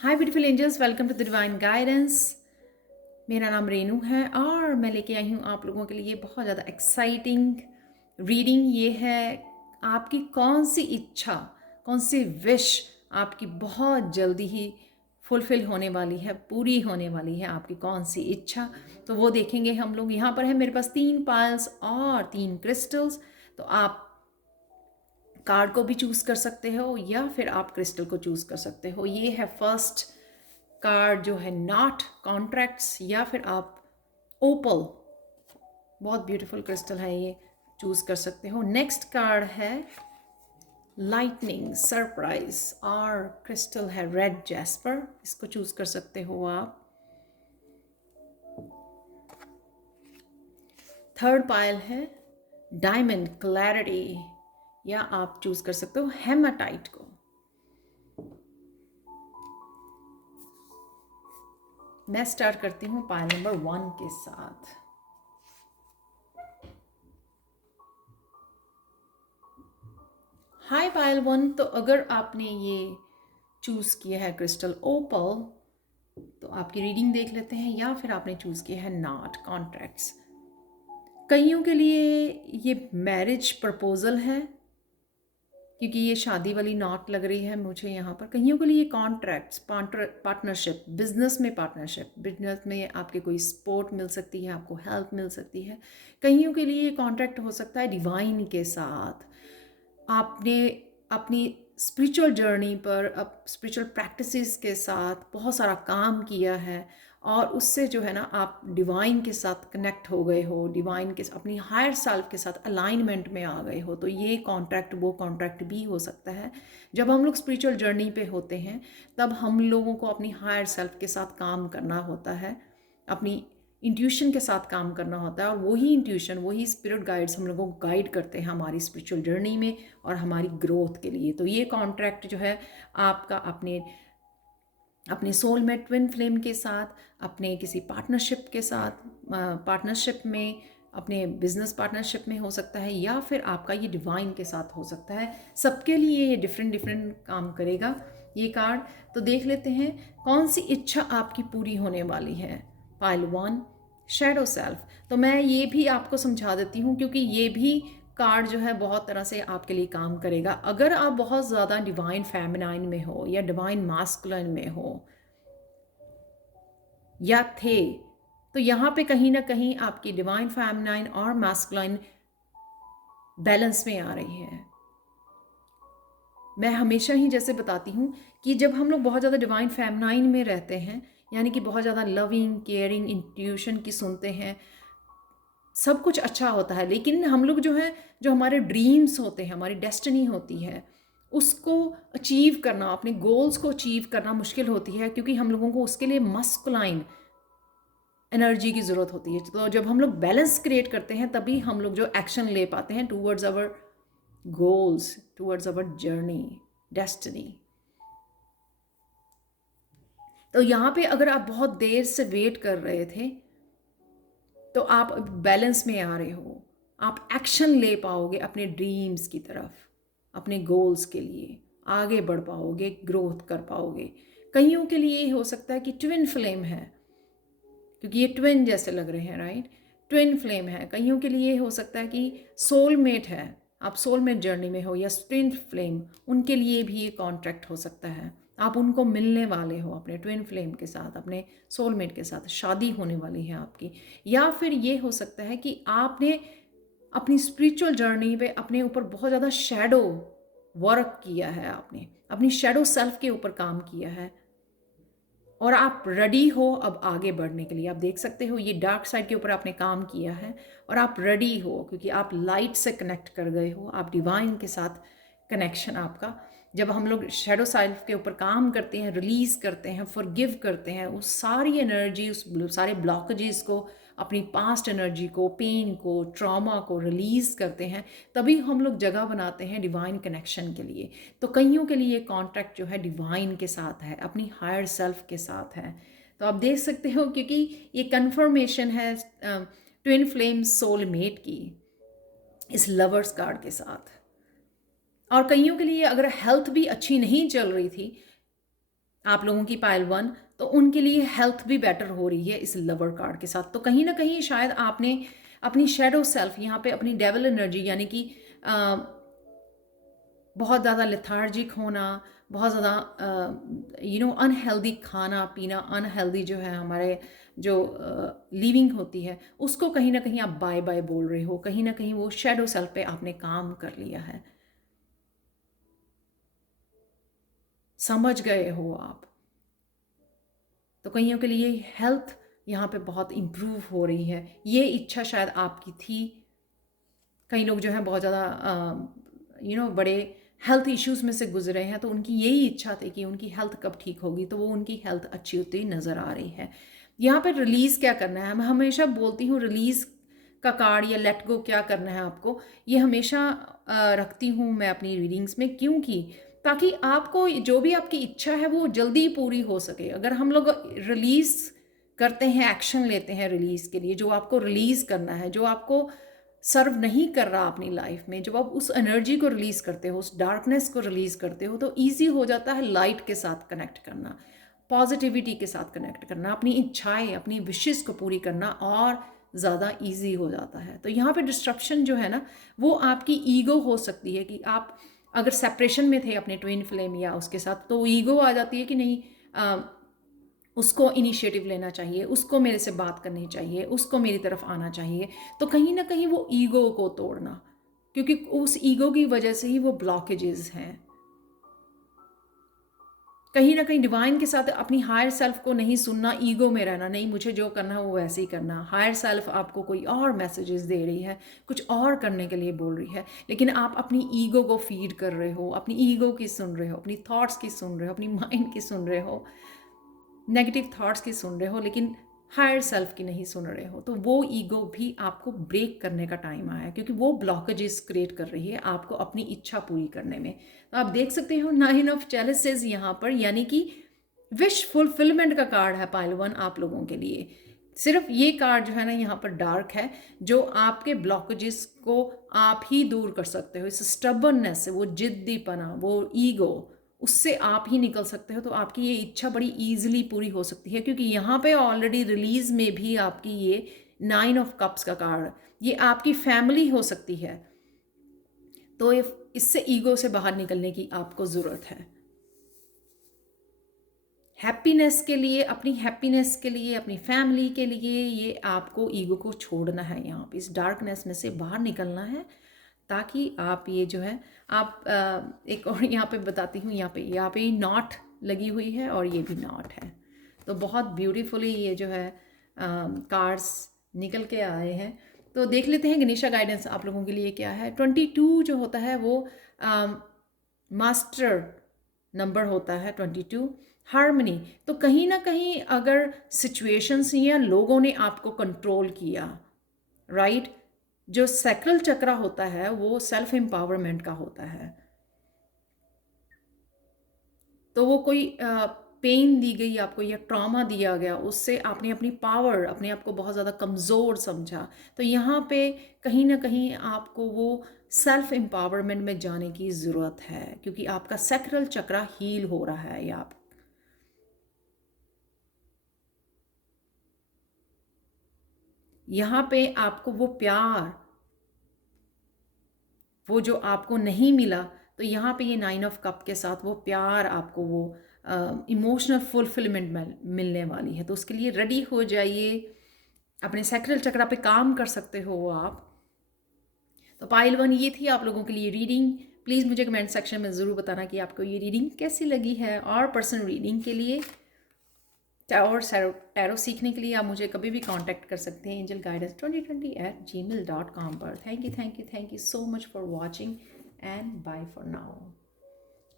Hi beautiful angels, welcome to the divine guidance. मेरा नाम रेनू है और मैं लेके आई हूँ आप लोगों के लिए बहुत ज़्यादा एक्साइटिंग रीडिंग। ये है आपकी कौन सी इच्छा, कौन सी विश आपकी बहुत जल्दी ही फुलफिल होने वाली है, पूरी होने वाली है। आपकी कौन सी इच्छा, तो वो देखेंगे हम लोग। यहाँ पर है मेरे पास 3 पायल्स और 3 क्रिस्टल्स। तो आप कार्ड को भी चूज़ कर सकते हो या फिर आप क्रिस्टल को चूज़ कर सकते हो। ये है फर्स्ट कार्ड जो है नॉट कॉन्ट्रैक्ट्स, या फिर आप ओपल, बहुत ब्यूटीफुल क्रिस्टल है, ये चूज़ कर सकते हो। नेक्स्ट कार्ड है लाइटनिंग सरप्राइज और क्रिस्टल है रेड जैस्पर, इसको चूज़ कर सकते हो आप। थर्ड पायल है डायमंड क्लैरिटी, या आप चूज़ कर सकते हो हेमाटाइट को। मैं स्टार्ट करती हूँ पायल नंबर 1 के साथ। हाय पायल 1, तो अगर आपने ये चूज़ किया है क्रिस्टल ओपल, तो आपकी रीडिंग देख लेते हैं। या फिर आपने चूज़ किया है नॉट कॉन्ट्रैक्ट्स। कईयों के लिए ये मैरिज प्रपोजल है, क्योंकि ये शादी वाली नॉट लग रही है मुझे यहाँ पर। कईयों के लिए कॉन्ट्रैक्ट्स, पार्टनरशिप, बिजनेस में पार्टनरशिप, बिजनेस में आपके कोई सपोर्ट मिल सकती है, आपको हेल्प मिल सकती है। कईयों के लिए कॉन्ट्रैक्ट हो सकता है डिवाइन के साथ। आपने अपनी स्पिरिचुअल जर्नी पर, अब स्पिरिचुअल प्रैक्टिसेस के साथ बहुत सारा काम किया है और उससे जो है ना आप डिवाइन के साथ कनेक्ट हो गए हो, डिवाइन के अपनी हायर सेल्फ के साथ अलाइनमेंट में आ गए हो। तो ये कॉन्ट्रैक्ट वो कॉन्ट्रैक्ट भी हो सकता है। जब हम लोग स्पिरिचुअल जर्नी पे होते हैं तब हम लोगों को अपनी हायर सेल्फ के साथ काम करना होता है, अपनी इंट्यूशन के साथ काम करना होता है। और वही इंट्यूशन, वही स्पिरिट गाइड्स हम लोगों को गाइड करते हैं हमारी स्पिरिचुअल जर्नी में और हमारी ग्रोथ के लिए। तो ये कॉन्ट्रैक्ट जो है आपका अपने अपने सोलमेट ट्विन फ्लेम के साथ, अपने किसी पार्टनरशिप के साथ, पार्टनरशिप में, अपने बिजनेस पार्टनरशिप में हो सकता है, या फिर आपका ये डिवाइन के साथ हो सकता है। सबके लिए ये डिफरेंट डिफरेंट काम करेगा ये कार्ड। तो देख लेते हैं कौन सी इच्छा आपकी पूरी होने वाली है। Pile 1 shadow self. तो मैं ये भी आपको समझा देती हूँ, क्योंकि ये भी कार्ड जो है बहुत तरह से आपके लिए काम करेगा। अगर आप बहुत ज़्यादा डिवाइन फेमिनाइन में हो या डिवाइन मास्कुलिन में हो या थे, तो यहाँ पे कहीं ना कहीं आपकी डिवाइन फेमिनाइन और मास्कुलिन बैलेंस में आ रही है। मैं हमेशा ही जैसे बताती हूँ कि जब हम लोग बहुत ज़्यादा डिवाइन फेमिनाइन में रहते हैं, यानी कि बहुत ज़्यादा लविंग, केयरिंग, इंट्यूशन की सुनते हैं, सब कुछ अच्छा होता है। लेकिन हम लोग जो है, जो हमारे ड्रीम्स होते हैं, हमारी डेस्टिनी होती है, उसको अचीव करना, अपने गोल्स को अचीव करना मुश्किल होती है, क्योंकि हम लोगों को उसके लिए मस्कुलाइन एनर्जी की ज़रूरत होती है। तो जब हम लोग बैलेंस क्रिएट करते हैं तभी हम लोग जो एक्शन ले पाते हैं towards our goals, towards our journey, destiny. तो यहाँ पे अगर आप बहुत देर से वेट कर रहे थे तो आप बैलेंस में आ रहे हो, आप एक्शन ले पाओगे अपने ड्रीम्स की तरफ, अपने गोल्स के लिए आगे बढ़ पाओगे, ग्रोथ कर पाओगे। कईयों के लिए हो सकता है कि ट्विन फ्लेम है, क्योंकि ये ट्विन जैसे लग रहे हैं, राइट। ट्विन फ्लेम है। कईयों के लिए हो सकता है कि सोलमेट है, आप सोलमेट जर्नी में हो, या ट्विन फ्लेम, उनके लिए भी ये कॉन्ट्रैक्ट हो सकता है। आप उनको मिलने वाले हो अपने ट्विन फ्लेम के साथ, अपने सोलमेट के साथ, शादी होने वाली है आपकी। या फिर ये हो सकता है कि आपने अपनी स्पिरिचुअल जर्नी पे अपने ऊपर बहुत ज़्यादा शैडो वर्क किया है, आपने अपनी शैडो सेल्फ के ऊपर काम किया है और आप रेडी हो अब आगे बढ़ने के लिए। आप देख सकते हो ये डार्क साइड के ऊपर आपने काम किया है और आप रेडी हो, क्योंकि आप लाइट से कनेक्ट कर गए हो, आप डिवाइन के साथ कनेक्शन आपका। जब हम लोग शैडो सेल्फ के ऊपर काम करते हैं, रिलीज करते हैं, फॉरगिव करते हैं, उस सारी एनर्जी, उस सारे ब्लॉकेजेस को, अपनी पास्ट एनर्जी को, पेन को, ट्रॉमा को रिलीज करते हैं, तभी हम लोग जगह बनाते हैं डिवाइन कनेक्शन के लिए। तो कईयों के लिए कॉन्ट्रैक्ट जो है डिवाइन के साथ है, अपनी हायर सेल्फ के साथ है। तो आप देख सकते हो, क्योंकि ये कन्फर्मेशन है ट्विन फ्लेम सोलमेट की इस लवर्स कार्ड के साथ। और कईयों के लिए अगर हेल्थ भी अच्छी नहीं चल रही थी, आप लोगों की पाइल 1, तो उनके लिए हेल्थ भी बेटर हो रही है इस लवर कार्ड के साथ। तो कहीं ना कहीं शायद आपने अपनी शेडो सेल्फ यहाँ पे, अपनी डेविल एनर्जी यानी कि बहुत ज़्यादा लेथार्जिक होना, बहुत ज़्यादा अनहेल्दी खाना पीना, अनहेल्दी जो है हमारे जो लिविंग होती है, उसको कहीं ना कहीं आप बाय बाय बोल रहे हो। कहीं ना कहीं वो शेडो सेल्फ पे आपने काम कर लिया है, समझ गए हो आप। तो कईयों के लिए हेल्थ यहाँ पे बहुत इम्प्रूव हो रही है। ये इच्छा शायद आपकी थी। कई लोग जो हैं बहुत ज़्यादा बड़े हेल्थ इश्यूज़ में से गुजरे हैं, तो उनकी यही इच्छा थी कि उनकी हेल्थ कब ठीक होगी, तो वो उनकी हेल्थ अच्छी होती हुई नज़र आ रही है। यहाँ पर रिलीज़ क्या करना है, मैं हमेशा बोलती हूँ रिलीज़ का कार्ड या लेट गो क्या करना है आपको, ये हमेशा रखती हूँ मैं अपनी रीडिंग्स में। क्योंकि ताकि आपको जो भी आपकी इच्छा है वो जल्दी पूरी हो सके। अगर हम लोग रिलीज़ करते हैं, एक्शन लेते हैं रिलीज़ के लिए, जो आपको रिलीज़ करना है, जो आपको सर्व नहीं कर रहा अपनी लाइफ में, जब आप उस एनर्जी को रिलीज़ करते हो, उस डार्कनेस को रिलीज़ करते हो, तो ईजी हो जाता है लाइट के साथ कनेक्ट करना, पॉजिटिविटी के साथ कनेक्ट करना, अपनी इच्छाएं, अपनी विशेस को पूरी करना और ज़्यादा ईजी हो जाता है। तो यहाँ पे डिस्ट्रप्शन जो है ना, वो आपकी ईगो हो सकती है कि आप अगर सेपरेशन में थे अपने ट्विन फ्लेम या उसके साथ, तो ईगो आ जाती है कि नहीं, उसको इनिशिएटिव लेना चाहिए, उसको मेरे से बात करनी चाहिए, उसको मेरी तरफ आना चाहिए। तो कहीं ना कहीं वो ईगो को तोड़ना, क्योंकि उस ईगो की वजह से ही वो ब्लॉकेजेस हैं। कहीं ना कहीं डिवाइन के साथ अपनी हायर सेल्फ को नहीं सुनना, ईगो में रहना, नहीं मुझे जो करना है वो वैसे ही करना। हायर सेल्फ आपको कोई और मैसेजेस दे रही है, कुछ और करने के लिए बोल रही है, लेकिन आप अपनी ईगो को फीड कर रहे हो, अपनी ईगो की सुन रहे हो, अपनी थॉट्स की सुन रहे हो, अपनी माइंड की सुन रहे हो, नेगेटिव थॉट्स की सुन रहे हो, लेकिन हायर सेल्फ की नहीं सुन रहे हो। तो वो ईगो भी आपको ब्रेक करने का टाइम आया है, क्योंकि वो ब्लॉकेजेस क्रिएट कर रही है आपको अपनी इच्छा पूरी करने में। तो आप देख सकते हो 9 ऑफ चैलिसेस यहाँ पर, यानी कि विश फुलफिलमेंट का कार्ड है पाइल 1 आप लोगों के लिए। सिर्फ ये कार्ड जो है ना यहाँ पर डार्क है, जो आपके ब्लॉकेजेस को आप ही दूर कर सकते हो। इस स्टबर्ननेस से, वो जिद्दीपना, वो ईगो, उससे आप ही निकल सकते हो। तो आपकी ये इच्छा बड़ी ईजिली पूरी हो सकती है, क्योंकि यहाँ पे ऑलरेडी रिलीज में भी आपकी ये 9 ऑफ कप्स का कार्ड, ये आपकी फैमिली हो सकती है। तो इससे ईगो से बाहर निकलने की आपको ज़रूरत है। हैप्पीनेस के लिए, अपनी हैप्पीनेस के लिए, अपनी फैमिली के लिए, ये आपको ईगो को छोड़ना है, यहाँ पे इस डार्कनेस में से बाहर निकलना है, ताकि आप ये जो है आप एक और यहाँ पे बताती हूँ, यहाँ पे नॉट लगी हुई है और ये भी नॉट है। तो बहुत ब्यूटीफुली ये जो है कार्ड्स निकल के आए हैं। तो देख लेते हैं गणेशा गाइडेंस आप लोगों के लिए क्या है। 22 जो होता है वो मास्टर नंबर होता है 22, हार्मनी। तो कहीं ना कहीं अगर सिचुएशंस या लोगों ने आपको कंट्रोल किया, राइट, जो सैक्रल चक्रा होता है वो सेल्फ एम्पावरमेंट का होता है। तो वो कोई पेन दी गई आपको या ट्रॉमा दिया गया, उससे आपने अपनी पावर, अपने आप को बहुत ज़्यादा कमज़ोर समझा। तो यहाँ पे कहीं ना कहीं आपको वो सेल्फ एम्पावरमेंट में जाने की ज़रूरत है, क्योंकि आपका सैक्रल चक्रा हील हो रहा है। या आप यहाँ पे आपको वो प्यार, वो जो आपको नहीं मिला, तो यहाँ पे ये 9 ऑफ कप के साथ वो प्यार आपको, वो इमोशनल फुलफिलमेंट मिलने वाली है। तो उसके लिए रेडी हो जाइए, अपने सैक्रल चक्रा पे काम कर सकते हो आप। तो पाइल 1 ये थी आप लोगों के लिए रीडिंग। प्लीज़ मुझे कमेंट सेक्शन में ज़रूर बताना कि आपको ये रीडिंग कैसी लगी है। और पर्सनल रीडिंग के लिए और टैरो सीखने के लिए आप मुझे कभी भी कांटेक्ट कर सकते हैं angelguidance2020@gmail.com पर। Thank you so much for watching and bye for now.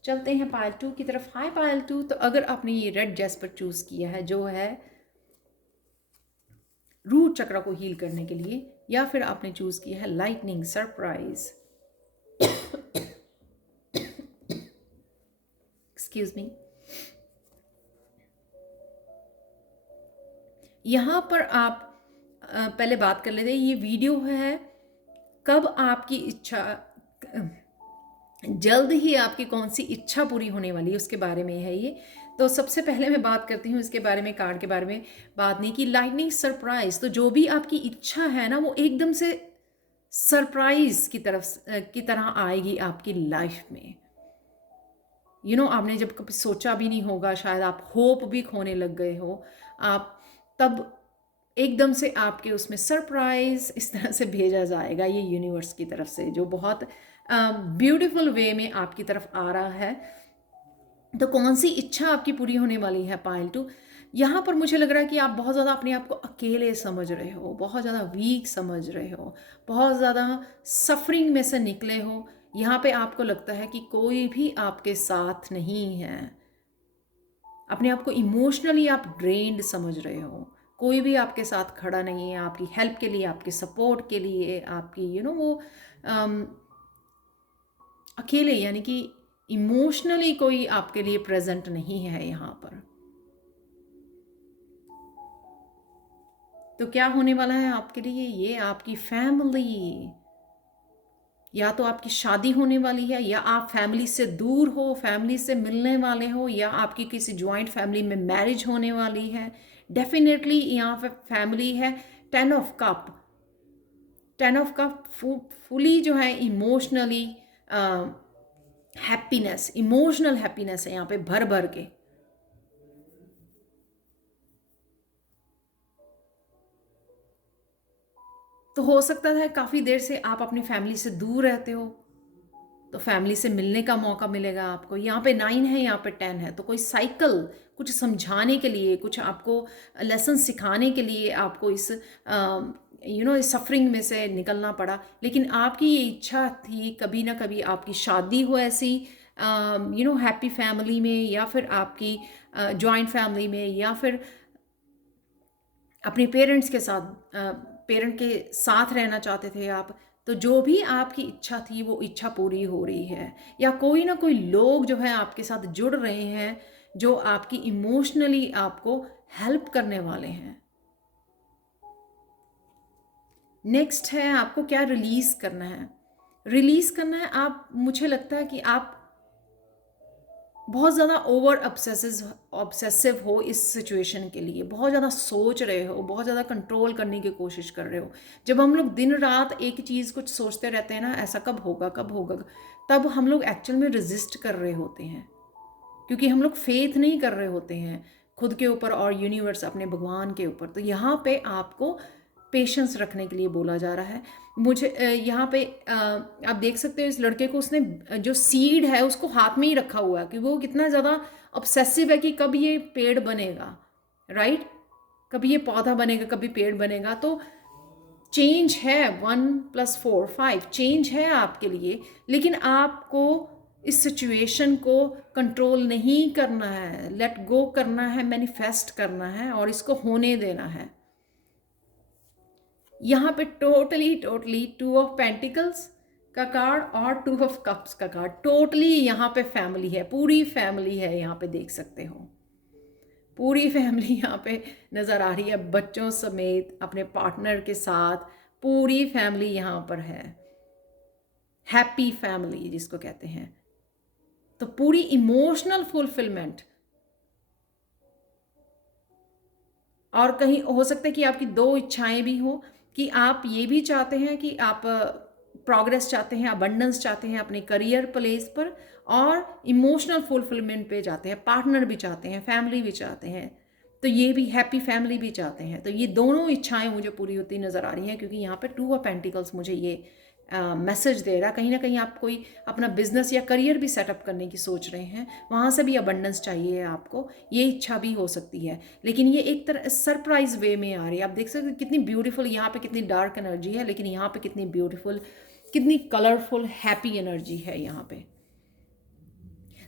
चलते हैं पायल 2 की तरफ। हाय पायल 2, तो अगर आपने ये रेड जैस्पर चूज़ किया है जो है रूट चक्र को हील करने के लिए, या फिर आपने चूज़ किया है लाइटनिंग सरप्राइज, एक्सक्यूज मी, यहाँ पर आप पहले बात कर लेते हैं। ये वीडियो है कब आपकी इच्छा, जल्द ही आपकी कौन सी इच्छा पूरी होने वाली है उसके बारे में है ये। तो सबसे पहले मैं बात करती हूँ इसके बारे में, कार्ड के बारे में बात नहीं की, लाइटनिंग सरप्राइज। तो जो भी आपकी इच्छा है ना वो एकदम से सरप्राइज की तरह आएगी आपकी लाइफ में। आपने जब कभी सोचा भी नहीं होगा, शायद आप होप भी खोने लग गए हो आप, तब एकदम से आपके उसमें सरप्राइज इस तरह से भेजा जाएगा ये यूनिवर्स की तरफ से, जो बहुत ब्यूटीफुल वे में आपकी तरफ आ रहा है। तो कौन सी इच्छा आपकी पूरी होने वाली है पाइल 2? यहाँ पर मुझे लग रहा है कि आप बहुत ज़्यादा अपने आप को अकेले समझ रहे हो, बहुत ज़्यादा वीक समझ रहे हो, बहुत ज़्यादा सफरिंग में से निकले हो। यहाँ पे आपको लगता है कि कोई भी आपके साथ नहीं है, अपने आप को इमोशनली आप ड्रेन्ड समझ रहे हो, कोई भी आपके साथ खड़ा नहीं है आपकी हेल्प के लिए, आपके सपोर्ट के लिए, आपकी वो अकेले, यानी कि इमोशनली कोई आपके लिए प्रेजेंट नहीं है यहाँ पर। तो क्या होने वाला है आपके लिए? ये आपकी फैमिली, या तो आपकी शादी होने वाली है, या आप फैमिली से दूर हो, फैमिली से मिलने वाले हो, या आपकी किसी ज्वाइंट फैमिली में मैरिज होने वाली है। डेफिनेटली यहाँ पे फैमिली है। 10 of cup, 10 of cup fully जो है इमोशनली हैप्पीनेस, इमोशनल हैप्पीनेस है यहाँ पे भर भर के। तो हो सकता है काफ़ी देर से आप अपनी फैमिली से दूर रहते हो, तो फैमिली से मिलने का मौका मिलेगा आपको। यहाँ पे 9 है, यहाँ पे 10 है, तो कोई साइकिल कुछ समझाने के लिए, कुछ आपको लेसन सिखाने के लिए आपको इस इस सफरिंग में से निकलना पड़ा। लेकिन आपकी ये इच्छा थी कभी ना कभी आपकी शादी हो ऐसी हैप्पी फैमिली में, या फिर आपकी जॉइंट फैमिली में, या फिर अपने पेरेंट्स के साथ, पेरेंट के साथ रहना चाहते थे आप। तो जो भी आपकी इच्छा थी वो इच्छा पूरी हो रही है, या कोई ना कोई लोग जो है आपके साथ जुड़ रहे हैं जो आपकी इमोशनली आपको हेल्प करने वाले हैं। नेक्स्ट है आपको क्या रिलीज करना है। रिलीज करना है आप, मुझे लगता है कि आप बहुत ज़्यादा ओवर ऑब्सेसिव हो इस सिचुएशन के लिए, बहुत ज़्यादा सोच रहे हो, बहुत ज़्यादा कंट्रोल करने की कोशिश कर रहे हो। जब हम लोग दिन रात एक चीज़ कुछ सोचते रहते हैं ना, ऐसा कब होगा कब होगा, तब हम लोग एक्चुअल में रेजिस्ट कर रहे होते हैं, क्योंकि हम लोग फेथ नहीं कर रहे होते हैं खुद के ऊपर और यूनिवर्स, अपने भगवान के ऊपर। तो यहाँ पे आपको पेशेंस रखने के लिए बोला जा रहा है। मुझे यहाँ पे आप देख सकते हो इस लड़के को, उसने जो सीड है उसको हाथ में ही रखा हुआ है कि वो कितना ज़्यादा ऑब्सेसिव है कि कब ये पेड़ बनेगा, राइट, कभी ये पौधा बनेगा, कभी पेड़ बनेगा। तो चेंज है, 1 + 4 5 चेंज है आपके लिए, लेकिन आपको इस सिचुएशन को कंट्रोल नहीं करना है, लेट गो करना है, मैनिफेस्ट करना है और इसको होने देना है। यहाँ पे टोटली 2 ऑफ पेंटिकल्स का कार्ड और 2 ऑफ कप्स का कार्ड, टोटली यहाँ पे फैमिली है, पूरी फैमिली है यहाँ पे, देख सकते हो पूरी फैमिली यहाँ पे नज़र आ रही है, बच्चों समेत अपने पार्टनर के साथ पूरी फैमिली यहाँ पर है, हैप्पी फैमिली जिसको कहते हैं। तो पूरी इमोशनल फुलफिलमेंट, और कहीं हो सकता है कि आपकी 2 इच्छाएं भी हो, कि आप ये भी चाहते हैं कि आप प्रोग्रेस चाहते हैं, अबंडेंस चाहते हैं अपने करियर प्लेस पर, और इमोशनल फुलफिलमेंट पे जाते हैं, पार्टनर भी चाहते हैं, फैमिली भी चाहते हैं, तो ये भी हैप्पी फैमिली भी चाहते हैं। तो ये दोनों इच्छाएं मुझे पूरी होती नज़र आ रही हैं, क्योंकि यहाँ पे 2 ऑफ पेंटिकल्स मुझे ये मैसेज दे रहा है। कहीं ना कहीं आप कोई अपना बिजनेस या करियर भी सेटअप करने की सोच रहे हैं, वहाँ से भी अबंडेंस चाहिए है आपको, ये इच्छा भी हो सकती है, लेकिन ये एक तरह सरप्राइज वे में आ रही है। आप देख सकते हैं कितनी ब्यूटीफुल, यहाँ पे कितनी डार्क एनर्जी है, लेकिन यहाँ पे कितनी ब्यूटीफुल, कितनी कलरफुल हैप्पी एनर्जी है यहाँ पे।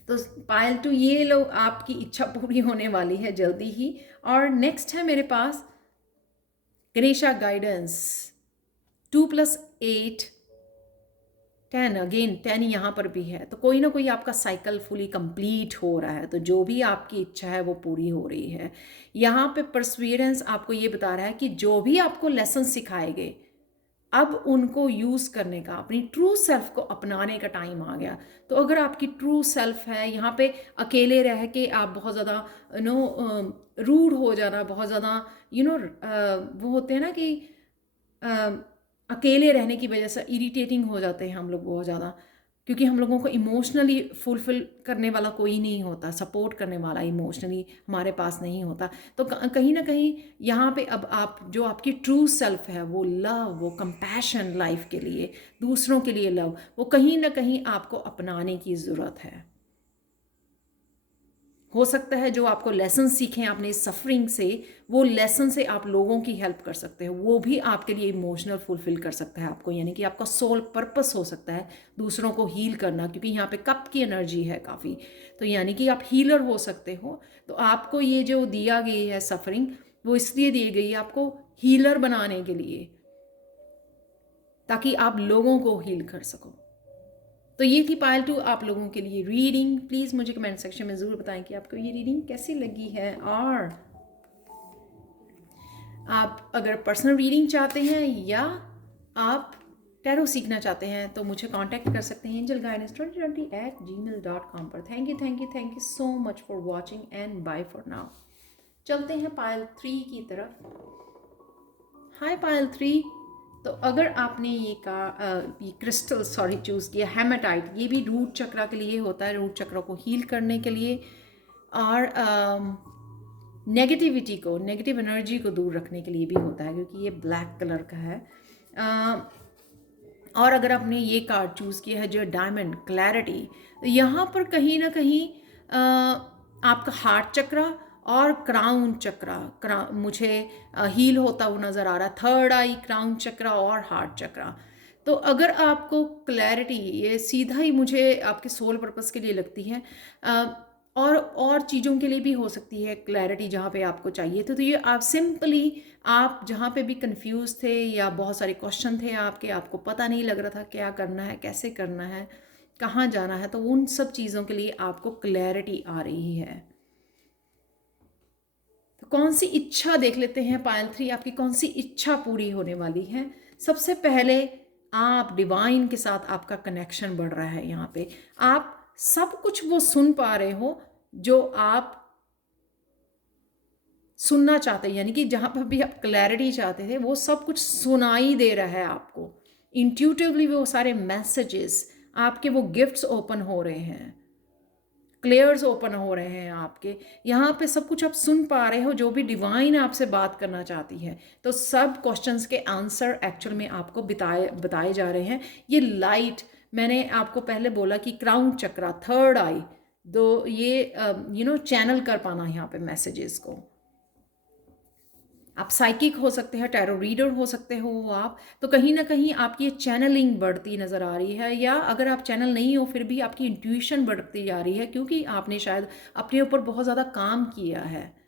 तो पायल 2, ये लोग आपकी इच्छा पूरी होने वाली है जल्दी ही। और नेक्स्ट है मेरे पास गणेशा गाइडेंस, 2 + 8 10, अगेन 10 यहाँ पर भी है। तो कोई ना कोई आपका साइकिल फुली कंप्लीट हो रहा है, तो जो भी आपकी इच्छा है वो पूरी हो रही है। यहाँ पे परसवीरेंस आपको ये बता रहा है कि जो भी आपको लेसन सिखाए गए, अब उनको यूज़ करने का, अपनी ट्रू सेल्फ को अपनाने का टाइम आ गया। तो अगर आपकी ट्रू सेल्फ है, यहाँ पे अकेले रह के आप बहुत ज़्यादा रूड हो जाना, बहुत ज़्यादा वो होते हैं ना कि अ, अकेले रहने की वजह से इरिटेटिंग हो जाते हैं हम लोग बहुत ज़्यादा, क्योंकि हम लोगों को इमोशनली फुलफ़िल करने वाला कोई नहीं होता, सपोर्ट करने वाला इमोशनली हमारे पास नहीं होता। तो कहीं न कहीं यहाँ पे अब आप जो आपकी ट्रू सेल्फ है, वो लव, वो कंपैशन लाइफ़ के लिए, दूसरों के लिए लव, वो कहीं न कहीं आपको अपनाने की ज़रूरत है। हो सकता है जो आपको लेसन सीखे हैं आपने इस सफरिंग से, वो लेसन से आप लोगों की हेल्प कर सकते हो, वो भी आपके लिए इमोशनल फुलफिल कर सकता है आपको, यानी कि आपका सोल पर्पस हो सकता है दूसरों को हील करना, क्योंकि यहाँ पे कप की एनर्जी है काफ़ी। तो यानी कि आप हीलर हो सकते हो। तो आपको ये जो दिया गई है सफरिंग, वो इसलिए दी गई है आपको हीलर बनाने के लिए, ताकि आप लोगों को हील कर सको। तो ये थी पायल 2 आप लोगों के लिए रीडिंग। प्लीज़ मुझे कमेंट सेक्शन में ज़रूर बताएं कि आपको ये रीडिंग कैसी लगी है, और आप अगर पर्सनल रीडिंग चाहते हैं या आप टैरो सीखना चाहते हैं तो मुझे कांटेक्ट कर सकते हैं angelguidance2020@gmail.com पर। Thank you so much for watching and bye for now. चलते हैं पायल 3 की तरफ। हाय पायल 3। तो अगर आपने ये क्रिस्टल चूज़ किया हेमाटाइट, ये भी रूट चक्रा के लिए होता है, रूट चक्र को हील करने के लिए, और नेगेटिव एनर्जी को दूर रखने के लिए भी होता है, क्योंकि ये ब्लैक कलर का है। और अगर आपने ये कार्ड चूज़ किया है जो डायमंड क्लैरिटी, तो यहाँ पर कहीं ना कहीं आपका हार्ट चक्रा और क्राउन चक्रा मुझे हील होता हुआ नज़र आ रहा है। थर्ड आई, क्राउन चक्रा और हार्ट चक्रा। तो अगर आपको क्लैरिटी, ये सीधा ही मुझे आपके सोल पर्पस के लिए लगती है, और चीज़ों के लिए भी हो सकती है क्लैरिटी जहाँ पे आपको चाहिए। तो ये आप सिंपली, आप जहाँ पे भी कंफ्यूज थे या बहुत सारे क्वेश्चन थे आपको पता नहीं लग रहा था क्या करना है, कैसे करना है, कहाँ जाना है, तो उन सब चीज़ों के लिए आपको क्लैरिटी आ रही है। तो कौन सी इच्छा देख लेते हैं पायल 3, आपकी कौन सी इच्छा पूरी होने वाली है। सबसे पहले आप डिवाइन के साथ आपका कनेक्शन बढ़ रहा है। यहाँ पे आप सब कुछ वो सुन पा रहे हो जो आप सुनना चाहते हैं, यानी कि जहाँ पर भी आप क्लैरिटी चाहते थे वो सब कुछ सुनाई दे रहा है आपको। इंट्यूटिवली वो सारे मैसेजेस आपके, वो गिफ्ट्स ओपन हो रहे हैं, क्लेयर्स ओपन हो रहे हैं आपके। यहाँ पे सब कुछ आप सुन पा रहे हो जो भी डिवाइन आपसे बात करना चाहती है। तो सब क्वेश्चंस के आंसर एक्चुअल में आपको बताए जा रहे हैं। ये लाइट, मैंने आपको पहले बोला कि क्राउन चक्रा, थर्ड आई, दो ये चैनल कर पाना यहाँ पे मैसेजेस को। आप साइकिक हो सकते हैं, टैरो रीडर हो सकते हो आप। तो कहीं ना कहीं आपकी चैनलिंग बढ़ती नज़र आ रही है, या अगर आप चैनल नहीं हो फिर भी आपकी इंट्यूशन बढ़ती जा रही है, क्योंकि आपने शायद अपने ऊपर बहुत ज़्यादा काम किया है।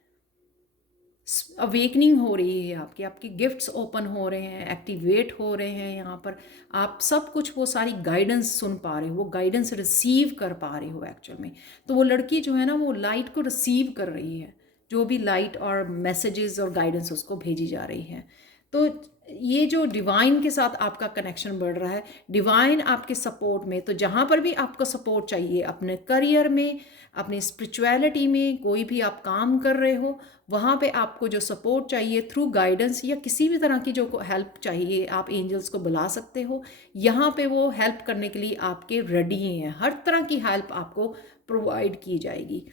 अवेकनिंग हो रही है आपकी, आपके गिफ्ट्स ओपन हो रहे हैं, एक्टिवेट हो रहे हैं। यहाँ पर आप सब कुछ वो सारी गाइडेंस सुन पा रहे हो, वो गाइडेंस रिसीव कर पा रहे हो एक्चुअल में। तो वो लड़की जो है ना, वो लाइट को रिसीव कर रही है, जो भी लाइट और मैसेजेस और गाइडेंस उसको भेजी जा रही है। तो ये जो डिवाइन के साथ आपका कनेक्शन बढ़ रहा है, डिवाइन आपके सपोर्ट में। तो जहाँ पर भी आपको सपोर्ट चाहिए, अपने करियर में, अपनी स्पिरिचुअलिटी में, कोई भी आप काम कर रहे हो, वहाँ पे आपको जो सपोर्ट चाहिए थ्रू गाइडेंस या किसी भी तरह की जो हेल्प चाहिए, आप एंजल्स को बुला सकते हो। यहाँ पे वो हेल्प करने के लिए आपके रेडी हैं, हर तरह की हेल्प आपको प्रोवाइड की जाएगी।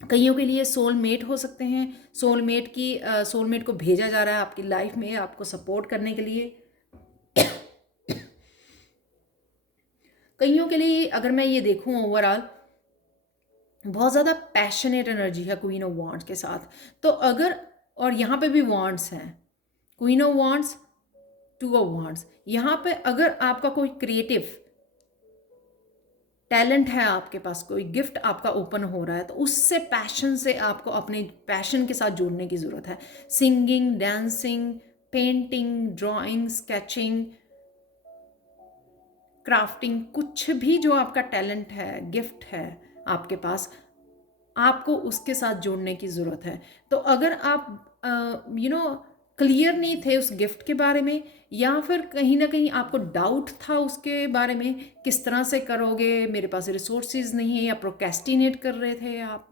कईयों के लिए सोलमेट हो सकते हैं, सोलमेट को भेजा जा रहा है आपकी लाइफ में आपको सपोर्ट करने के लिए। कईयों के लिए अगर मैं ये देखूं ओवरऑल, बहुत ज़्यादा पैशनेट एनर्जी है क्वीन ऑफ वांड्स के साथ। तो अगर, और यहाँ पे भी वांड्स हैं, queen of wands, two of wands. यहाँ पे अगर आपका कोई क्रिएटिव टैलेंट है, आपके पास कोई गिफ्ट आपका ओपन हो रहा है, तो उससे पैशन से आपको अपने पैशन के साथ जोड़ने की ज़रूरत है। Singing, dancing, painting, drawing, sketching, crafting, कुछ भी जो आपका टैलेंट है, गिफ्ट है आपके पास, आपको उसके साथ जोड़ने की ज़रूरत है। तो अगर आप क्लियर नहीं थे उस गिफ्ट के बारे में, या फिर कहीं ना कहीं आपको डाउट था उसके बारे में, किस तरह से करोगे, मेरे पास रिसोर्सेज नहीं है, या प्रोक्रेस्टिनेट कर रहे थे आप,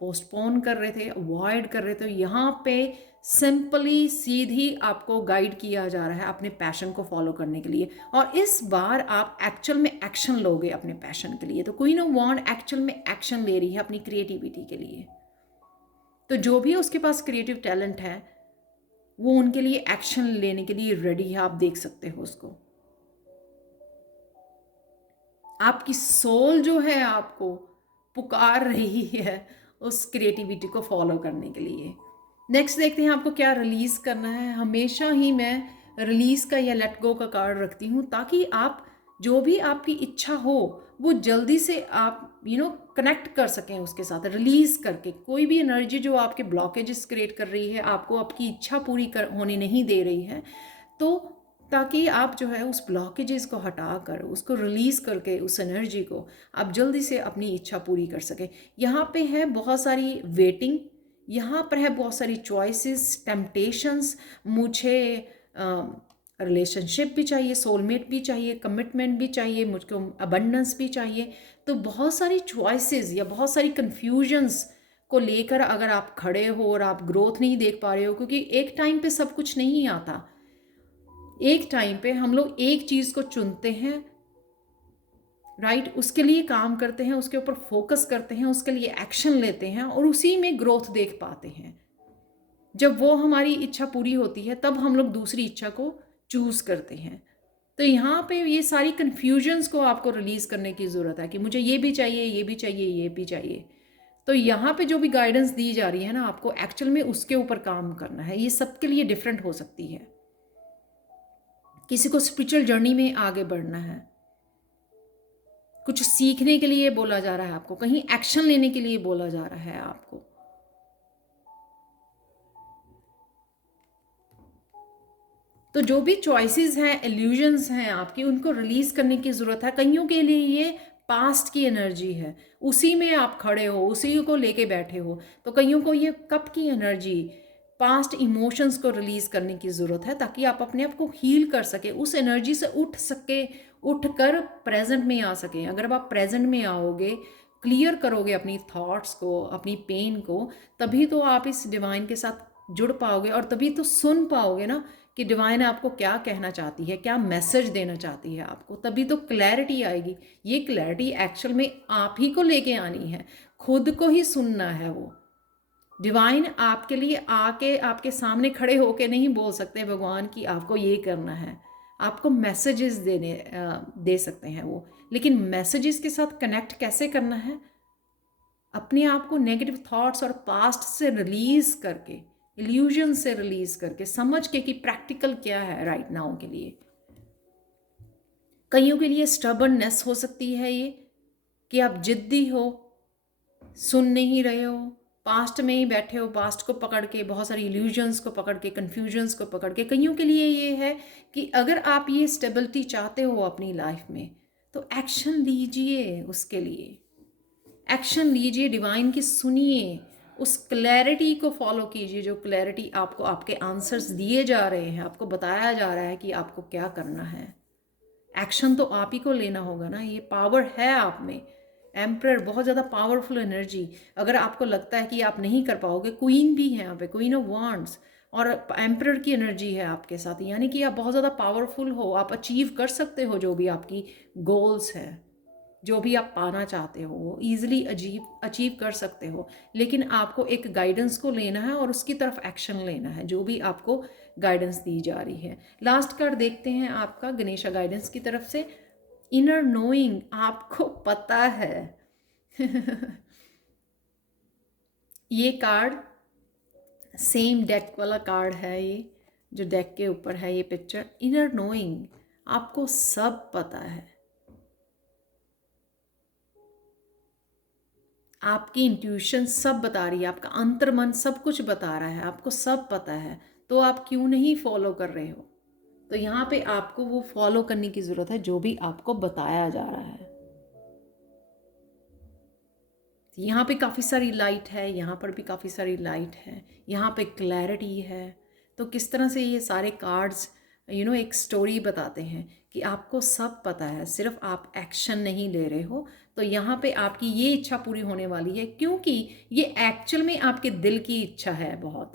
पोस्टपोन कर रहे थे, अवॉइड कर रहे थे। यहाँ पे सिंपली सीधी आपको गाइड किया जा रहा है अपने पैशन को फॉलो करने के लिए, और इस बार आप एक्चुअल में एक्शन लोगे अपने पैशन के लिए। तो क्वीन ऑफ वांड एक्चुअल में एक्शन ले रही है अपनी क्रिएटिविटी के लिए। तो जो भी उसके पास क्रिएटिव टैलेंट है वो उनके लिए एक्शन लेने के लिए रेडी है। आप देख सकते हो उसको, आपकी सोल जो है आपको पुकार रही है उस क्रिएटिविटी को फॉलो करने के लिए। नेक्स्ट देखते हैं आपको क्या रिलीज करना है। हमेशा ही मैं रिलीज का या लेट गो का कार्ड रखती हूँ, ताकि आप जो भी आपकी इच्छा हो वो जल्दी से आप कनेक्ट कर सकें उसके साथ, रिलीज करके कोई भी एनर्जी जो आपके ब्लॉकेजेस क्रिएट कर रही है, आपको आपकी इच्छा पूरी होने नहीं दे रही है, तो ताकि आप जो है उस ब्लॉकेजेस को हटा कर उसको रिलीज़ करके उस एनर्जी को आप जल्दी से अपनी इच्छा पूरी कर सकें। यहाँ पे है बहुत सारी वेटिंग, यहाँ पर है बहुत सारी चॉइसेस, टेम्पटेशंस। मुझे रिलेशनशिप भी चाहिए, सोलमेट भी चाहिए, कमिटमेंट भी चाहिए, मुझको अबंडेंस भी चाहिए। तो बहुत सारी चॉइसेस या बहुत सारी कन्फ्यूजन्स को लेकर अगर आप खड़े हो और आप ग्रोथ नहीं देख पा रहे हो, क्योंकि एक टाइम पे सब कुछ नहीं आता, एक टाइम पे हम लोग एक चीज़ को चुनते हैं, राइट, उसके लिए काम करते हैं, उसके ऊपर फोकस करते हैं, उसके लिए एक्शन लेते हैं और उसी में ग्रोथ देख पाते हैं। जब वो हमारी इच्छा पूरी होती है तब हम लोग दूसरी इच्छा को चूज़ करते हैं। तो यहाँ पे ये सारी कन्फ्यूजन्स को आपको रिलीज़ करने की ज़रूरत है कि मुझे ये भी चाहिए, ये भी चाहिए, ये भी चाहिए। तो यहाँ पे जो भी गाइडेंस दी जा रही है ना, आपको एक्चुअल में उसके ऊपर काम करना है। ये सबके लिए डिफरेंट हो सकती है। किसी को स्पिरिचुअल जर्नी में आगे बढ़ना है, कुछ सीखने के लिए बोला जा रहा है आपको, कहीं एक्शन लेने के लिए बोला जा रहा है आपको। तो जो भी चॉइसेस हैं, इल्यूजन्स हैं आपकी, उनको रिलीज करने की ज़रूरत है। कईयों के लिए ये पास्ट की एनर्जी है, उसी में आप खड़े हो, उसी को लेके बैठे हो। तो कईयों को ये कब की एनर्जी, पास्ट इमोशंस को रिलीज़ करने की ज़रूरत है, ताकि आप अपने आप को हील कर सके, उस एनर्जी से उठ सके, उठ कर प्रेजेंट में आ सकें। अगर आप प्रेजेंट में आओगे, क्लियर करोगे अपनी थॉट्स को, अपनी पेन को, तभी तो आप इस डिवाइन के साथ जुड़ पाओगे, और तभी तो सुन पाओगे ना कि डिवाइन आपको क्या कहना चाहती है, क्या मैसेज देना चाहती है आपको। तभी तो क्लैरिटी आएगी। ये क्लैरिटी एक्चुअल में आप ही को लेके आनी है, खुद को ही सुनना है। वो डिवाइन आपके लिए आके आपके सामने खड़े होके नहीं बोल सकते भगवान कि आपको ये करना है। आपको मैसेजेस दे सकते हैं वो, लेकिन मैसेजेस के साथ कनेक्ट कैसे करना है? अपने आप को नेगेटिव थॉट्स और पास्ट से रिलीज करके, इल्यूजन से रिलीज करके, समझ के कि प्रैक्टिकल क्या है राइट नाउ के लिए। कईयों के लिए स्टबर्ननेस हो सकती है ये, कि आप जिद्दी हो, सुन नहीं रहे हो, पास्ट में ही बैठे हो, पास्ट को पकड़ के, बहुत सारी इल्यूजन्स को पकड़ के, कन्फ्यूजन्स को पकड़ के। कईयों के लिए ये है कि अगर आप ये स्टेबिलिटी चाहते हो अपनी लाइफ में, तो एक्शन लीजिए, उसके लिए एक्शन लीजिए, डिवाइन की सुनिए, उस क्लैरिटी को फॉलो कीजिए, जो क्लैरिटी आपको आपके आंसर्स दिए जा रहे हैं, आपको बताया जा रहा है कि आपको क्या करना है। एक्शन तो आप ही को लेना होगा ना, ये पावर है आप में। एम्परर बहुत ज़्यादा पावरफुल एनर्जी। अगर आपको लगता है कि आप नहीं कर पाओगे, क्वीन भी है यहाँ पे, क्वीन ऑफ वांड्स, और एम्परर की एनर्जी है आपके साथ, यानी कि आप बहुत ज़्यादा पावरफुल हो, आप अचीव कर सकते हो जो भी आपकी गोल्स हैं, जो भी आप पाना चाहते हो वो ईजिली अचीव कर सकते हो। लेकिन आपको एक गाइडेंस को लेना है और उसकी तरफ एक्शन लेना है, जो भी आपको गाइडेंस दी जा रही है। लास्ट कार्ड देखते हैं आपका गणेशा गाइडेंस की तरफ से। इनर नोइंग, आपको पता है ये कार्ड सेम डेक वाला कार्ड है, ये जो डेक के ऊपर है ये पिक्चर। इनर नोइंग, आपको सब पता है, आपकी इंट्यूशन सब बता रही है, आपका अंतर्मन सब कुछ बता रहा है, आपको सब पता है। तो आप क्यों नहीं फॉलो कर रहे हो? तो यहाँ पे आपको वो फॉलो करने की ज़रूरत है जो भी आपको बताया जा रहा है। यहाँ पे काफ़ी सारी लाइट है, यहाँ पर भी काफ़ी सारी लाइट है, यहाँ पे क्लैरिटी है। तो किस तरह से ये सारे कार्ड्स एक स्टोरी बताते हैं कि आपको सब पता है, सिर्फ आप एक्शन नहीं ले रहे हो। तो यहाँ पे आपकी ये इच्छा पूरी होने वाली है, क्योंकि ये एक्चुअल में आपके दिल की इच्छा है बहुत।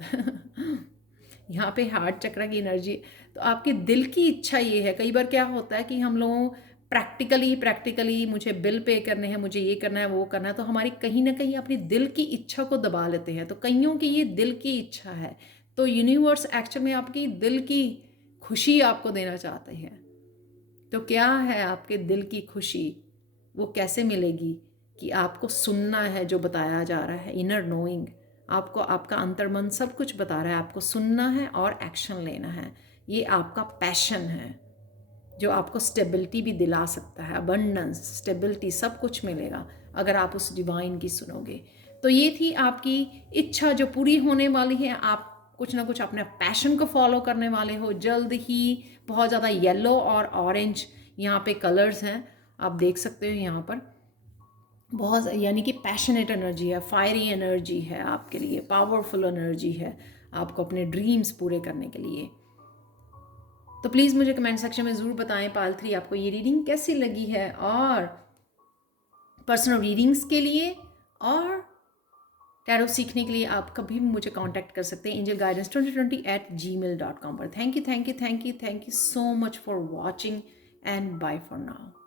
यहाँ पे हार्ट चक्र की एनर्जी, तो आपके दिल की इच्छा ये है। कई बार क्या होता है कि हम लोगों प्रैक्टिकली मुझे बिल पे करने हैं, मुझे ये करना है, वो करना है, तो हमारी कहीं ना कहीं अपनी दिल की इच्छा को दबा लेते हैं। तो कईयों की ये दिल की इच्छा है, तो यूनिवर्स एक्चुअल में आपकी दिल की खुशी आपको देना चाहते हैं। तो क्या है आपके दिल की खुशी, वो कैसे मिलेगी? कि आपको सुनना है जो बताया जा रहा है, इनर नोइंग। आपको आपका अंतर्मन सब कुछ बता रहा है, आपको सुनना है और एक्शन लेना है। ये आपका पैशन है जो आपको स्टेबिलिटी भी दिला सकता है, अबंडेंस, स्टेबिलिटी, सब कुछ मिलेगा अगर आप उस डिवाइन की सुनोगे। तो ये थी आपकी इच्छा जो पूरी होने वाली है। आप कुछ ना कुछ अपने पैशन को फॉलो करने वाले हो जल्द ही। बहुत ज़्यादा येलो और ऑरेंज यहाँ पे कलर्स हैं, आप देख सकते हो यहाँ पर। बहुत यानी कि पैशनेट एनर्जी है, फायरी एनर्जी है आपके लिए, पावरफुल एनर्जी है आपको अपने ड्रीम्स पूरे करने के लिए। तो प्लीज़ मुझे कमेंट सेक्शन में ज़रूर बताएं पाल 3 आपको ये रीडिंग कैसी लगी है। और पर्सनल रीडिंग्स के लिए और टैरो सीखने के लिए आप कभी भी मुझे कांटेक्ट कर सकते हैं angelguidance2020@gmail.com पर। Thank you so much for watching and bye for now.